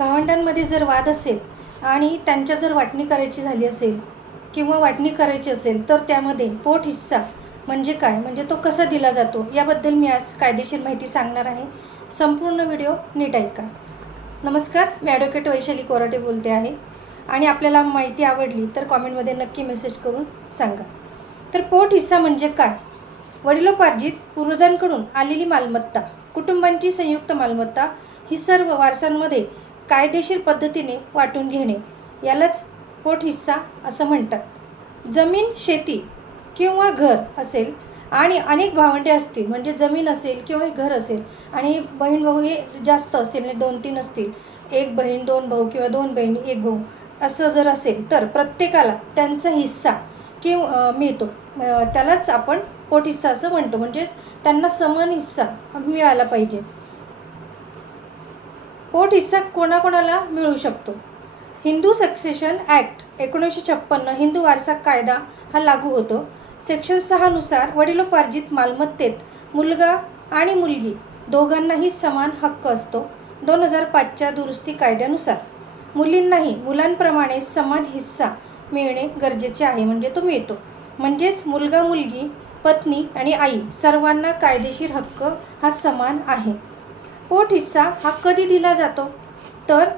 भावंडांमध्ये जर वाद असेल आणि त्यांच्या जर वाटणी करायची झाली असेल किंवा वाटणी करायची असेल तर त्यामध्ये पोट हिस्सा म्हणजे काय, म्हणजे तो कसा दिला जातो याबद्दल मी आज कायदेशीर माहिती सांगणार आहे. संपूर्ण व्हिडिओ नीट ऐका. नमस्कार, मी ॲडव्होकेट वैशाली कोराटे बोलते आहे आणि आपल्याला माहिती आवडली तर कॉमेंटमध्ये नक्की मेसेज करून सांगा. तर पोट हिस्सा म्हणजे काय? वडिलोपार्जित पूर्वजांकडून आलेली मालमत्ता, कुटुंबांची संयुक्त मालमत्ता ही सर्व वारसांमध्ये कायदेशीर पद्धतीने वाटून घेणे यालाच पोट हिस्सा असं म्हणतात. जमीन, शेती किंवा घर असेल आणि अनेक भावंडे असतील, म्हणजे जमीन असेल किंवा घर असेल आणि बहीण भाऊ हे जास्त असतील, म्हणजे 2-3 असतील, एक बहीण 2 भाऊ किंवा 2 बहीण 1 भाऊ असं जर असेल तर प्रत्येकाला त्यांचा हिस्सा मिळतो. त्यालाच आपण पोट हिस्सा असं म्हणतो, म्हणजेच त्यांना समान हिस्सा मिळाला पाहिजे. पोट हिस्सा कोणाकोणाला मिळू शकतो? हिंदू सक्सेशन ॲक्ट 1956 हिंदू वारसा कायदा हा लागू होतो. सेक्शन 6 नुसार वडिलोपार्जित मालमत्तेत मुलगा आणि मुलगी दोघांनाही समान हक्क असतो. 2005च्या दुरुस्ती कायद्यानुसार मुलींनाही मुलांप्रमाणे समान हिस्सा मिळणे गरजेचे आहे, म्हणजे तो मिळतो. म्हणजेच मुलगा मुलगी, पत्नी आणि आई सर्वांना कायदेशीर हक्क हा समान आहे. पोट हिस्सा हा कधी दिला जातो? तर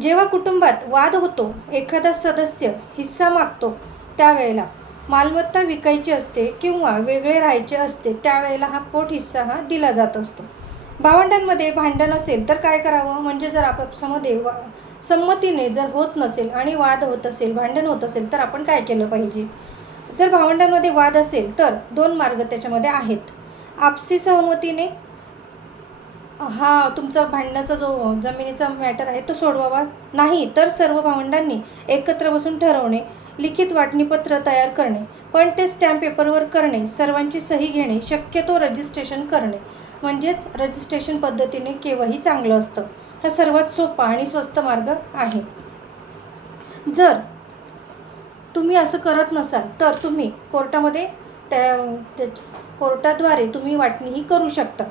जेव्हा कुटुंबात वाद होतो, एखादा सदस्य हिस्सा मागतो त्यावेळेला, मालमत्ता विकायची असते किंवा वेगळे राहायचे असते त्यावेळेला हा पोट हिस्सा हा दिला जात असतो. भावंडांमध्ये भांडण असेल तर काय करावं? म्हणजे जर आपापसामध्ये संमतीने जर होत नसेल आणि वाद होत असेल, भांडण होत असेल तर आपण काय केलं पाहिजे? जर भावंडांमध्ये वाद असेल तर 2 मार्ग त्याच्यामध्ये आहेत. आपसी सहमतीने तुमचा भांडणाचा जो जमिनीचा मॅटर आहे तो सोडवावा, नाही तर सर्व भावंडांनी एकत्र बसून ठरवणे, लिखित वाटणीपत्र तयार करणे, पण ते स्टॅम्प पेपरवर करणे, सर्वांची सही घेणे, शक्यतो रजिस्ट्रेशन करणे, म्हणजेच रजिस्ट्रेशन पद्धतीने केव्हाही चांगलं असतं. हा सर्वात सोपा आणि स्वस्त मार्ग आहे. जर तुम्ही असं करत नसाल तर तुम्ही कोर्टामध्ये कोर्टाद्वारे तुम्ही वाटणीही करू शकता.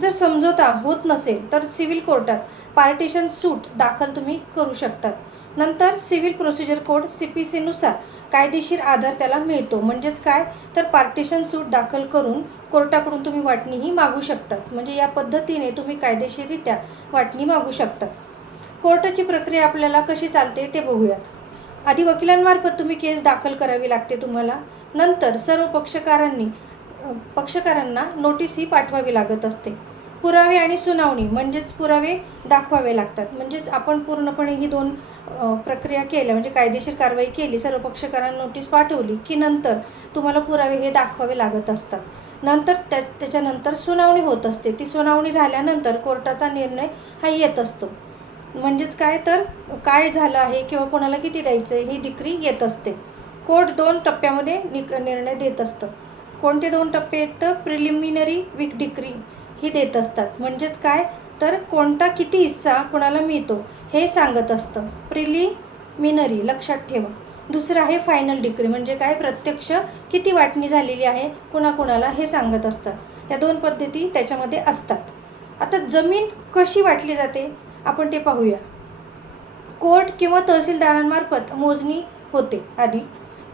जर समझोता होत नसेल तर सिव्हिल कोर्टात पार्टिशन सूट दाखल तुम्ही करू शकतात. नंतर सिव्हिल प्रोसिजर कोड CPC नुसार कायदेशीर आधार त्याला मिळतो. म्हणजेच काय, तर पार्टिशन सूट दाखल करून कोर्टाकडून तुम्ही वाटणीही मागू शकतात. म्हणजे या पद्धतीने तुम्ही कायदेशीररित्या वाटणी मागू शकतात. कोर्टाची प्रक्रिया आपल्याला कशी चालते ते बघूयात. आधी वकिलांमार्फत तुम्ही केस दाखल करावी लागते तुम्हाला. नंतर सर्व पक्षकारांना नोटीसही पाठवावी लागत असते. पुरावे आणि सुनावणी, म्हणजेच पुरावे दाखवावे लागतात. म्हणजेच आपण पूर्णपणे ही 2 प्रक्रिया केल्या, म्हणजे कायदेशीर कारवाई केली, सर्व पक्षकारांना नोटीस पाठवली की नंतर तुम्हाला पुरावे हे दाखवावे लागत असतात. नंतर त्याच्यानंतर सुनावणी होत असते. ती सुनावणी झाल्यानंतर कोर्टाचा निर्णय हा येत असतो. म्हणजेच काय, तर काय झालं आहे किंवा कोणाला किती द्यायचं ही डिक्री येत असते. कोर्ट 2 टप्प्यामध्ये निर्णय देत असतं. कोणते 2 टप्पे आहेत? तर प्रिलिमिनरी डिक्री ही देत असतात. म्हणजेच काय, तर कोणता किती हिस्सा कोणाला मिळतो हे सांगत असतं. प्रिलिमिनरी लक्षात ठेवा. दुसरं आहे फायनल डिक्री, म्हणजे काय, प्रत्यक्ष किती वाटणी झालेली आहे कोणाकोणाला हे सांगत असतात. या 2 पद्धती त्याच्यामध्ये असतात. आता जमीन कशी वाटली जाते आपण ते पाहूया. कोर्ट किंवा तहसीलदारांमार्फत मोजणी होते आधी.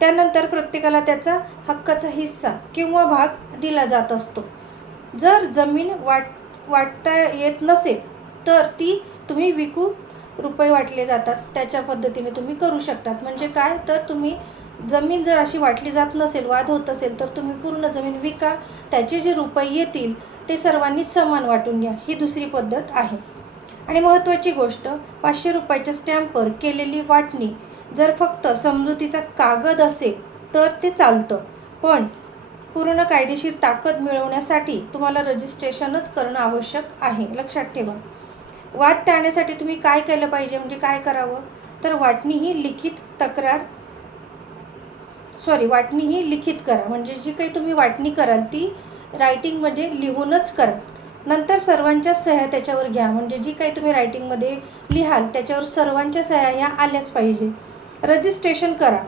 त्यानंतर प्रत्येकाला त्याचा हक्काचा हिस्सा किंवा भाग दिला जात असतो. जर जमीन वाटता येत नसेल तर ती तुम्ही विकू, रुपये वाटले जातात त्याच्या पद्धतीने तुम्ही करू शकतात. म्हणजे काय, तर तुम्ही जमीन जर अशी वाटली जात नसेल, वाद होत असेल तर तुम्ही पूर्ण जमीन विका, त्याचे जे रुपये येतील ते सर्वांनी समान वाटून घ्या. ही दुसरी पद्धत आहे. आणि महत्त्वाची गोष्ट, 500 रुपयाच्या स्टॅम्पवर केलेली वाटणी जर फक्त समजुतीचा कागद असेल तर ते चालतं, पण पूर्ण कायदेशीर ताकद मिळवण्यासाठी तुम्हाला रजिस्ट्रेशनच करणं आवश्यक आहे. लक्षात ठेवा. वाद टाळण्यासाठी तुम्ही काय केलं पाहिजे, म्हणजे काय करावं, तर वाटणी ही लिखित करा. म्हणजे जी काही तुम्ही वाटणी कराल ती रायटिंगमध्ये लिहूनच करा. नंतर सर्वांच्या सह्या त्याच्यावर घ्या. म्हणजे जी काही तुम्ही रायटिंगमध्ये लिहाल त्याच्यावर सर्वांच्या सह्या ह्या आल्याच पाहिजे. रजिस्ट्रेशन करा,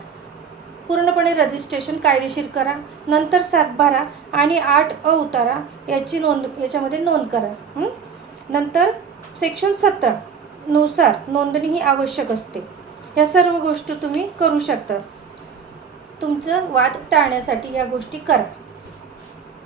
पूर्णपणे रजिस्ट्रेशन कायदेशीर करा. नंतर 7/12 आणि 8 उतारा याची याच्यामध्ये नोंद करा. नंतर सेक्शन 17 नुसार नोंदणी ही आवश्यक असते. या सर्व गोष्टी तुम्ही करू शकता. तुमचं वाद टाळण्यासाठी या गोष्टी करा.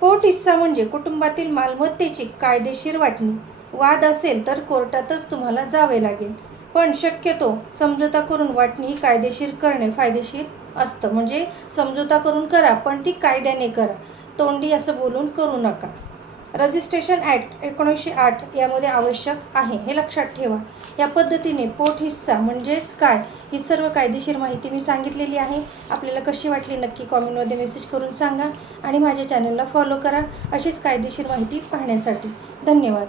पोट हिस्सा म्हणजे कुटुंबातील मालमत्तेची कायदेशीर वाटणी. वाद असेल तर कोर्टातच तुम्हाला जावे लागेल, पण शक्यतो समझोता करून वाटणी ही कायदेशीर करणे फायदेशीर असतं. म्हणजे समझोता करून करा, पण ती कायद्याने करा. तोंडी असं बोलून करू नका. रजिस्ट्रेशन ॲक्ट 1908 यामध्ये आवश्यक आहे, हे लक्षात ठेवा. या पद्धतीने पोट हिस्सा म्हणजेच काय ही सर्व कायदेशीर माहिती मी सांगितलेली आहे. आपल्याला कशी वाटली नक्की कॉमेंटमध्ये मेसेज करून सांगा आणि माझ्या चॅनलला फॉलो करा अशीच कायदेशीर माहिती पाहण्यासाठी. धन्यवाद.